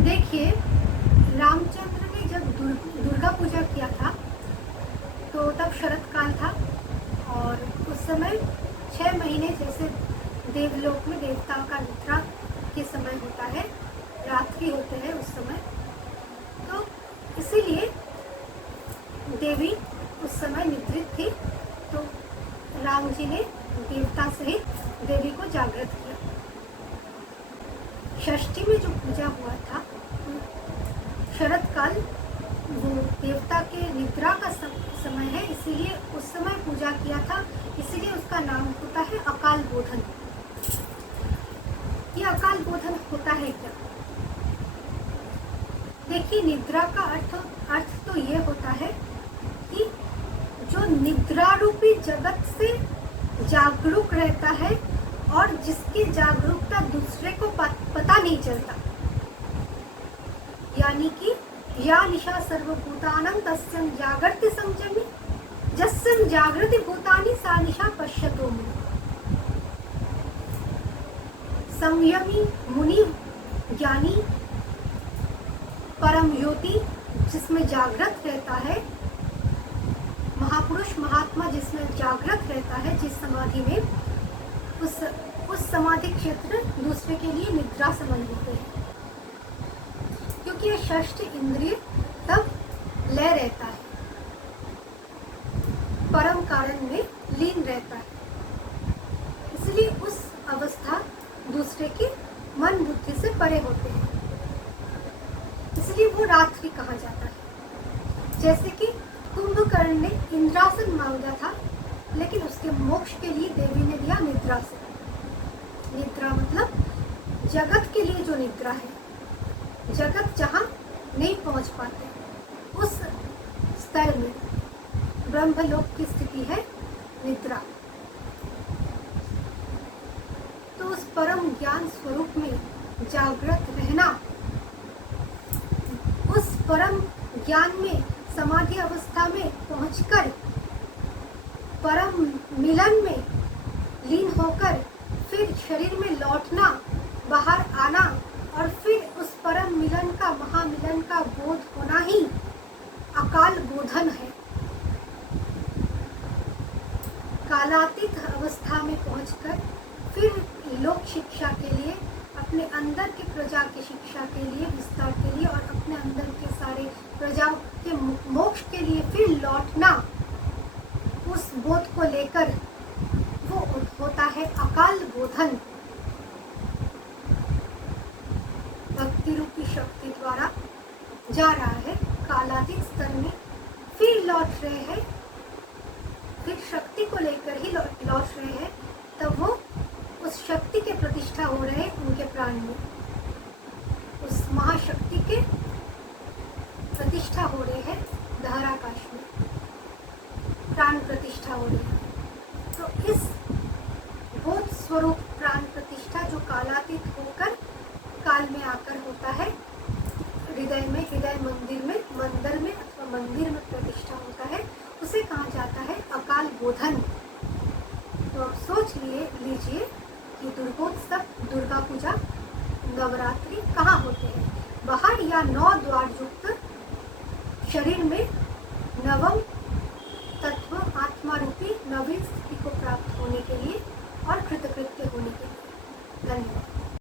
देखिए, रामचंद्र ने जब दुर्गा पूजा किया था तो तब शरत काल था और उस समय 6 महीने जैसे देवलोक में देवताओं का निद्रा के समय होता है, रात्रि होते हैं उस समय, तो इसीलिए देवी उस समय निद्रित थी। तो राम जी ने देवता सहित देवी को जागृत किया। षष्ठी में जो पूजा हुआ था, शरत काल वो देवता के निद्रा का समय है, इसीलिए उस समय पूजा किया था, इसीलिए उसका नाम होता है अकाल बोधन। ये अकाल बोधन होता है क्या? देखिए, निद्रा का अर्थ तो ये होता है कि जो निद्रा रूपी जगत से जागरूक रहता है और जिसकी जागरूकता दूसरे को पता नहीं चलता, यानी कि या निशा सर्वभूतानां तस्यं जागर्ति संयमी यस्यं जागृति भूतानि सा निशा पश्यतो मुनि। संयमी मुनि ज्ञानी परम ज्योति जिसमें जागृत रहता है, महापुरुष महात्मा जिसमें जागृत रहता है, जिस समाधि में, उस समाधि क्षेत्र दूसरे के लिए निद्रा समझ होते हैं, क्योंकि यह षष्ठ इंद्रिय तब लय रहता है, परम कारण में लीन रहता है, इसलिए उस अवस्था दूसरे के मन बुद्धि से परे होते हैं, इसलिए वो रात्रि कहा जाता है। जैसे कि कुंभकर्ण ने इंद्रासन मांगा था, लेकिन उसके मोक्ष के लिए देवी ने दिया निद्रासन। निद्रा मतलब जगत के लिए जो निद्रा है, जगत जहाँ नहीं पहुँच पाते, उस स्तर में ब्रह्मलोक की स्थिति है निद्रा। तो उस परम ज्ञान स्वरूप में जागृत रहना, उस परम ज्ञान में समाधि अवस्था में पहुंचकर परम मिलन में लीन होकर फिर शरीर में लौटना, बाहर आना और फिर उस परम मिलन का, महामिलन का बोध होना ही अकाल बोधन है। कालातीत अवस्था में पहुंचकर फिर लोक शिक्षा के लिए, अपने अंदर के प्रजा की शिक्षा के लिए, विस्तार के लिए और अपने अंदर के सारे प्रजा के मोक्ष के लिए फिर लौटना, उस बोध को लेकर वो होता है अकाल बोधन। भक्ति रूपी शक्ति द्वारा जा रहा है कालातीत स्तर में, फिर लौट रहे हैं, फिर शक्ति को लेकर ही लौट रहे हैं, तब वो उस शक्ति के प्रतिष्ठा हो रहे हैं उनके प्राण में, उस महाशक्ति के प्रतिष्ठा हो रहे हैं दहराकाश में, प्राण प्रतिष्ठा हो रही है। तो इस बोध स्वरूप प्राण प्रतिष्ठा जो कालातीत होकर काल में आकर होता है, हृदय में, हृदय मंदिर में अथवा मंदिर में प्रतिष्ठा होता है, उसे कहा जाता है अकाल बोधन। तो आप सोच लीजिए कि दुर्गोत्सव, दुर्गा पूजा, नवरात्रि कहाँ होते हैं? बाहर या 9 द्वार युक्त शरीर में नवम तत्व आत्मा रूपी नवीन स्थिति को प्राप्त होने के लिए और कृतकृत्य होने के लिए। धन्यवाद।